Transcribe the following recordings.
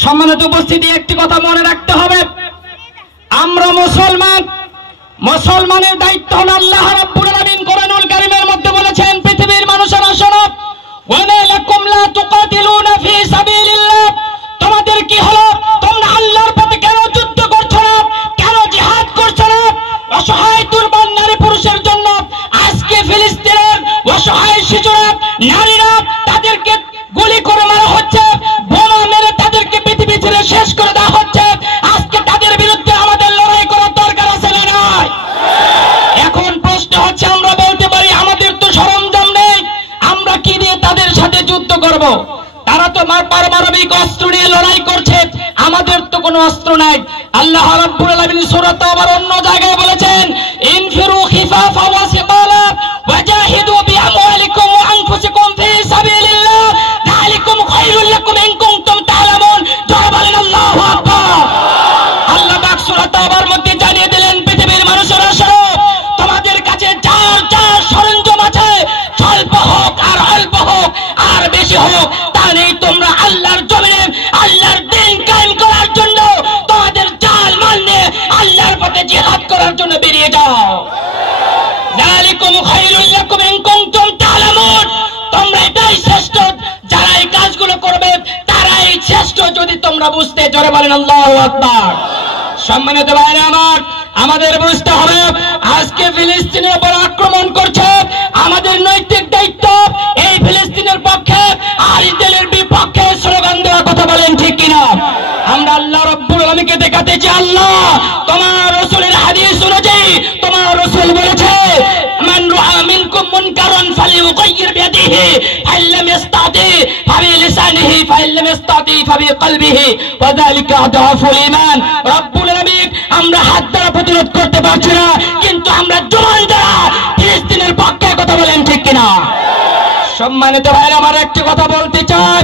সম্মানিত উপস্থিতি, একটি কথা মনে রাখতে হবে, আমরা মুসলমানের দায়িত্ব হলো আল্লাহ রাব্বুল আলামিন কোরআনুল কারীমের মধ্যে বলেছেন, পৃথিবীর মানুষেরা শোনো, ওয়ালা লাকুম লা তুকাতিলুনা ফি সাবিলিল্লাহ, তোমাদের কি হলো, তোমরা আল্লাহর পথে কেন যুদ্ধ করছো না, কেন জিহাদ করছো না? অসহায় দুর্বল নারী পুরুষের জন্য আজকে ফিলিস্তিনের অসহায় শিশুরা, নারীরা, তাদেরকে গুলি করে মারা হচ্ছে, বোমা মেরে তাদেরকে পৃথিবী ছেড়ে শেষ করে দেওয়া হচ্ছে। আজকে তাদের বিরুদ্ধে আমাদের লড়াই করার দরকার আছে না নাই? এখন প্রশ্ন হচ্ছে, আমরা বলতে পারি আমাদের তো সরঞ্জাম নেই, আমরা কি দিয়ে তাদের সাথে যুদ্ধ করব? তারা তো পারমাণবিক অস্ত্র নিয়ে লড়াই করছে, আমাদের তো কোনো অস্ত্র নাই। আল্লাহ রাব্বুল আলামিন সূরা তাওবার অন্য জায়গায় বলেছেন, ইনফিরু খিফাফা ওয়া সিকালা ওয়াজাহিদু বিআমওয়ালিকুম ওয়া আনফুসিকুম ফি সাবিলিল্লাহ যালিকুম খায়রুল লাকুম ইন কুনতুম তা'লামুন। জোরে বলেন আল্লাহু আকবার। আল্লাহ পাক সূরা তাওবার মধ্যে জানিয়ে দিলেন, পৃথিবীর মানুষেরা শোনো, তোমাদের কাছে যার সরঞ্জাম আছে, স্বল্প হোক আর অল্প হোক আর বেশি হোক, তা নেই, তোমরা আল্লাহর জমিনে আল্লাহর দ্বীন কায়েম করার জন্য তোমাদের জাল মাল নিয়ে আল্লাহর পথে জিহাদ করার জন্য বেরিয়ে যাও। যালিকুম খায়রুল লাকুম ইন কুনতুম তা'লামুন, তোমরা এটাই শ্রেষ্ঠ, যারা এই কাজগুলো করবে তারাই শ্রেষ্ঠ যদি তোমরা বুঝতে। জোরে বলেন আল্লাহু আকবার। সম্মানিত ভাইরা আমার, আমাদের বুঝতে হবে, আজকে ফিলিস্তিনের উপর আক্রমণ করছে, আমাদের নৈতিক দায়িত্ব এই ফিলিস্তিনের পক্ষে আর ইসরায়েলের বিপক্ষে স্লোগান দেওয়ার। কথা বলেন ঠিক কিনা? আমরা আল্লাহ রাব্বুল আলামিনকে দেখাতে চাই, আল্লাহ তোমার রাসূলের হাদিস অনুযায়ী তোমার রাসূল বলেছে, মান রাআ মিনকুম মুনকারান ফালিয়ুগাইয়ির বিয়াদিহি ফাইল্লাম ইসতাতি ফাবিলিসানিহি ফাইল্লাম ইসতাতি ফাবিকলবিহি ওয়া যালিকা আদআফুল ঈমান। রাব্বুল আলামিন, আমরা হাত দ্বারা প্রতিরোধ করতে পারছি না, কিন্তু আমরা জবান দ্বারা ফিলিস্তিনের পক্ষে। কথা বলেন ঠিক কিনা? সম্মানিত ভাইরা আমার, একটি কথা বলতে চাই,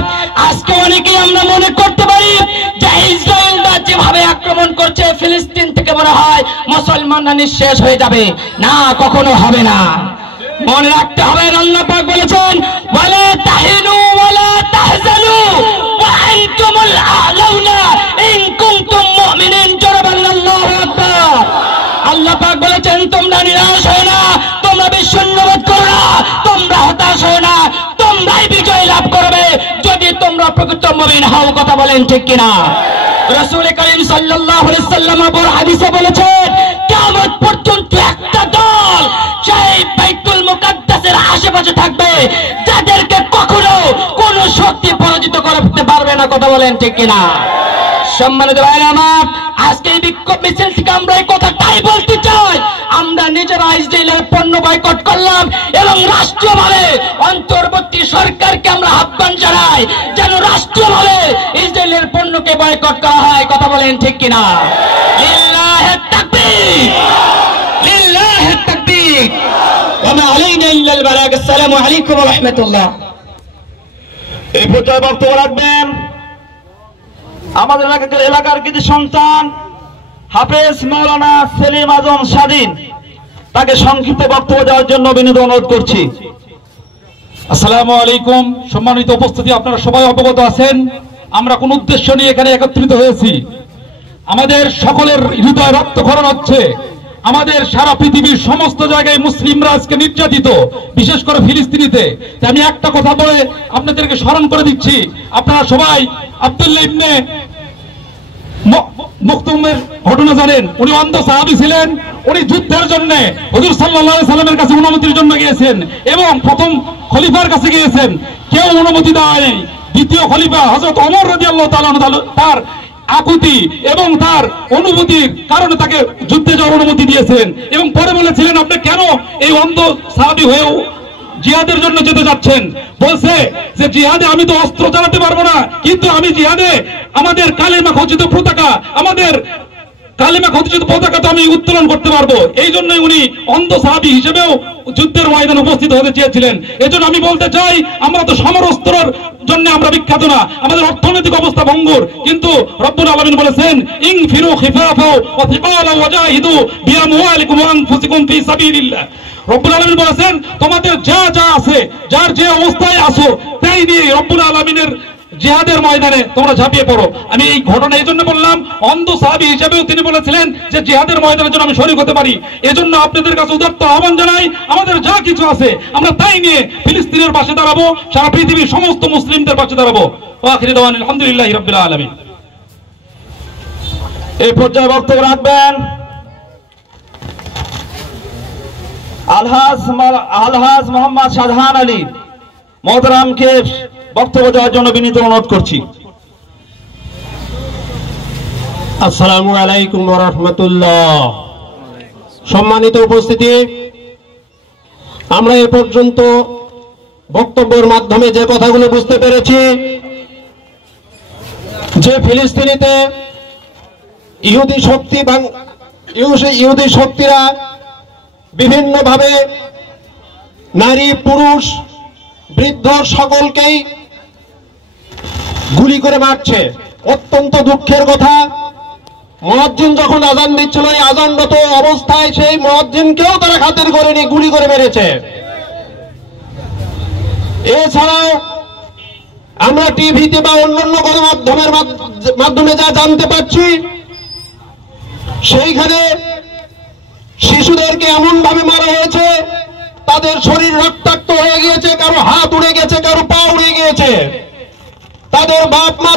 আজকে অনেকেই আমরা মনে করতে পারি যে ইসরায়েলরা যেভাবে আক্রমণ করছে ফিলিস্তিন থেকে মনে হয় মুসলমানরা নিঃশেষ হয়ে যাবে। না, কখনো হবে না। মনে রাখতে হবে, আল্লাহ পাক বলেছেন, ওয়ালা তাহিনু ওয়ালা তাহজানু ওয়া আনতুমুল আ'লাউনা ইন কুনতুম মুমিনিন। জোরে বলেন আল্লাহু আকবার। আল্লাহ পাক বলেছেন, তোমরা নিরাশ হয় না, তোমরা বিশ্বন্নবোধ করো না, তোমরা হতাশ হয় না, তোমরাই বিজয় লাভ করবে যদি তোমরা প্রকৃত মুমিন হও। কথা বলেন ঠিক কিনা? রাসূল করিম সাল্লাল্লাহু আলাইহি ওয়াসাল্লাম বড় হাদিসে বলেছেন, কিয়ামত পর্যন্ত একটা দল সেই বাইতুল মুকাদ্দাসের আশেপাশে থাকবে, যাদেরকে কখনো কোনো শক্তি পরাজিত করতে পারবে না। কথা বলেন ঠিক কিনা? সম্মানিত ভাইরা আমার, আজকে এই বিক্ষোভ মিছিল থেকে আমরা এই কথাটাই বলতে চাই, আমরা নিজেরা ইসরায়েলের পণ্য বয়কট করলাম এবং রাষ্ট্রীয়ভাবে অন্তর্বর্তী সরকারকে আমরা আহ্বান জানাই যেন রাষ্ট্রীয়ভাবে ইসরায়েলের পণ্যকে বয়কট করা হয়। কথা বলেন ঠিক কিনা? লিল্লাহি তাকবীর, লিল্লাহি তাকবীর, ওয়া মা আলাইনা ইল্লাল বালাগ। আসসালামু আলাইকুম ওয়া রাহমাতুল্লাহ। এই পর্যায়ে বক্তব্য রাখবেন আমাদের এলাকার কিছু সন্তান হাফেজ মাওলানা সেলিম আজম স্বাধীন, তাকে সংক্ষিপ্ত বক্তব্য দেওয়ার জন্য বিনীত অনুরোধ করছি। আসসালামু আলাইকুম। সম্মানিত উপস্থিতি, আপনারা সবাই অবগত আছেন আমরা কোন উদ্দেশ্য নিয়ে এখানে একত্রিত হয়েছি। আমাদের সকলের হৃদয় রক্তক্ষরণ হচ্ছে। আমাদের সারা পৃথিবীর সমস্ত জায়গায় মুসলিমরা আজকে নির্যাতিত, বিশেষ করে ফিলিস্তিনিতে। আমি একটা কথা বলে আপনাদেরকে স্মরণ করে দিচ্ছি, আপনারা সবাই আব্দুল্লাহ ইবনে মুকতুমের ঘটনা জানেন। উনি অন্ধ সাহাবী ছিলেন, উনি যুদ্ধের জন্য হুজুর সাল্লাল্লাহু আলাইহি সাল্লামের কাছে অনুমতির জন্য গিয়েছেন এবং প্রথম খলিফার কাছে গিয়েছেন, কেউ অনুমতি দেয়নি। দ্বিতীয় খলিফা হযরত ওমর রাদিয়াল্লাহু তাআলা তার আকুতি এবং তার অনুভূতির কারণে তাকে যুদ্ধে যাওয়ার অনুমতি দিয়েছেন এবং পরে বলেছিলেন, আপনি কেন এই অন্ধ সাহাবী হয়েও জিহাদের জন্য যেতে যাচ্ছেন? বলছে যে জিহাদে আমি তো অস্ত্র চালাতে পারবো না, কিন্তু আমি জিহাদে আমাদের কালেমা খচিত পতাকা, আমাদের কালেমা খচিত পতাকা তো আমি উত্তোলন করতে পারবো। এই জন্যই উনি অন্ধ সাহাবী হিসেবেও যুদ্ধের ময়দানে উপস্থিত হতে চেয়েছিলেন। এজন্য আমি বলতে চাই, আমরা তো সমরস্ত্রের জন্য আমরা বিখ্যাত না, আমাদের অর্থনৈতিক অবস্থা ভঙ্গুর, কিন্তু রব্বুল আলামিন বলেছেন, ইনফিরু খিফাফা ওয়া সিকালা ওয়াজাহিদু বিআমওয়ালিকুম ওয়া আনফুসিকুম ফি সাবিলিল্লাহ। রব্বুল আলামিন বলেছেন, তোমাদের যা যা আছে, যার যে অবস্থায় আছো তাই নিয়ে রব্বুল আলামিনের জিহাদের ময়দানে তোমরা ঝাঁপিয়ে পড়ো। আমি এই ঘটনা এই জন্য বললাম, অন্ধ সাহাবী হিসেবেও তিনি বলেছিলেন যে জিহাদের ময়দানের জন্য আমি শরীক হতে পারি। এজন্য আপনাদের কাছে উদাত্ত আহ্বান জানাই, আমাদের যা কিছু আছে আমরা তাই নিয়ে ফিলিস্তিনের পাশে দাঁড়াবো, সারা পৃথিবীর সমস্ত মুসলিমদের পাশে দাঁড়াবো। আখিরি দাওয়ানা আলহামদুলিল্লাহি রাব্বিল আলামিন। এই পর্যায়ে বক্তব্য রাখবেন আলহাজ মোহাম্মদ শাহজাহান আলী মোহতারামকে বক্তব্য দেওয়ার জন্য বিনীত অনুরোধ করছি। আসসালামু আলাইকুম ওয়া রাহমাতুল্লাহ। সম্মানিত উপস্থিতি, আমরা এ পর্যন্ত বক্তব্যের মাধ্যমে যে কথাগুলো বুঝতে পেরেছি যে ফিলিস্তিনিতে ইহুদি শক্তিরা বিভিন্নভাবে নারী পুরুষ বৃদ্ধ সকলকেই গুলি করে মারছে। অত্যন্ত দুঃখের কথা, মুয়াজ্জিন যখন আযান দিচ্ছিল এই আযানরত অবস্থায় সেই মুয়াজ্জিনকেও তারা খাতির করেনি, গুলি করে মেরেছে। এছাড়াও আমরা টিভিতে বা অন্যান্য গণমাধ্যমের মাধ্যমে যা জানতে পারছি, সেইখানে শিশুদেরকে এমন ভাবে মারা হয়েছে তাদের শরীর রক্তাক্ত হয়ে গিয়েছে, কারো হাত উড়ে গেছে, কারো পা উড়ে গিয়েছে, তাদের বাপ মা